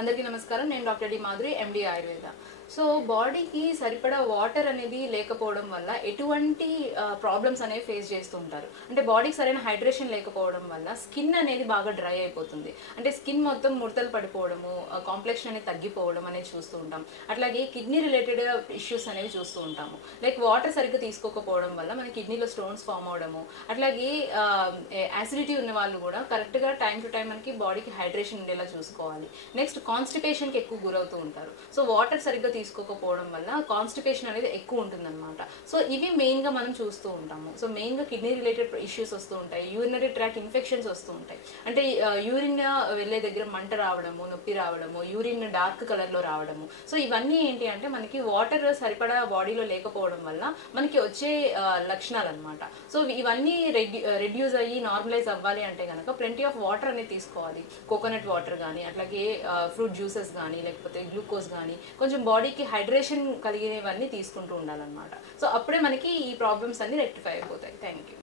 అందరికీ నమస్కారం. నేను డాక్టర్ డి మాధురి, ఎండి ఆయుర్వేద. సో బాడీకి సరిపడా వాటర్ అనేది లేకపోవడం వల్ల ఎటువంటి ప్రాబ్లమ్స్ అనేవి ఫేస్ చేస్తూ ఉంటారు. అంటే బాడీకి సరైన హైడ్రేషన్ లేకపోవడం వల్ల స్కిన్ అనేది బాగా డ్రై అయిపోతుంది. అంటే స్కిన్ మొత్తం ముడతలు పడిపోవడము, కాంప్లెక్షన్ అనేది తగ్గిపోవడం అనేది చూస్తూ ఉంటాం. అట్లాగే కిడ్నీ రిలేటెడ్ ఇష్యూస్ అనేవి చూస్తూ ఉంటాము. లైక్ వాటర్ సరిగ్గా తీసుకోకపోవడం వల్ల మన కిడ్నీలో స్టోన్స్ ఫామ్ అవడము, అట్లాగే యాసిడిటీ ఉన్న వాళ్ళు కూడా కరెక్ట్గా టైం టు టైం మనకి బాడీకి హైడ్రేషన్ ఉండేలా చూసుకోవాలి. నెక్స్ట్ కాన్స్టిపేషన్కి ఎక్కువ గురవుతూ ఉంటారు. సో వాటర్ సరిగ్గా తీసుకోకపోవడం వల్ల కాన్స్టిపేషన్ అనేది ఎక్కువ ఉంటుందన్నమాట. సో ఇవి మెయిన్గా మనం చూస్తూ ఉంటాము. సో మెయిన్గా కిడ్నీ రిలేటెడ్ ఇష్యూస్ వస్తూ ఉంటాయి, యూరినరీ ట్రాక్ ఇన్ఫెక్షన్స్ వస్తూ ఉంటాయి. అంటే యూరిన్ వెళ్ళే దగ్గర మంట రావడము, నొప్పి రావడము, యూరిన్ డార్క్ కలర్లో రావడము. సో ఇవన్నీ ఏంటి అంటే మనకి వాటర్ సరిపడా బాడీలో లేకపోవడం వల్ల మనకి వచ్చే లక్షణాలు అనమాట. సో ఇవన్నీ రెడ్యూస్ అయ్యి నార్మలైజ్ అవ్వాలి అంటే కనుక ప్లెంటీ ఆఫ్ వాటర్ అనేది తీసుకోవాలి. కోకోనట్ వాటర్ కానీ, అట్లాగే ఫ్రూట్ జ్యూసెస్ కానీ, లేకపోతే గ్లూకోజ్ కానీ, కొంచెం బాడీకి హైడ్రేషన్ కలిగినవన్నీ తీసుకుంటూ ఉండాలన్నమాట. సో అప్పుడే మనకి ఈ ప్రాబ్లమ్స్ అన్ని రెక్టిఫై అయిపోతాయి. Thank you.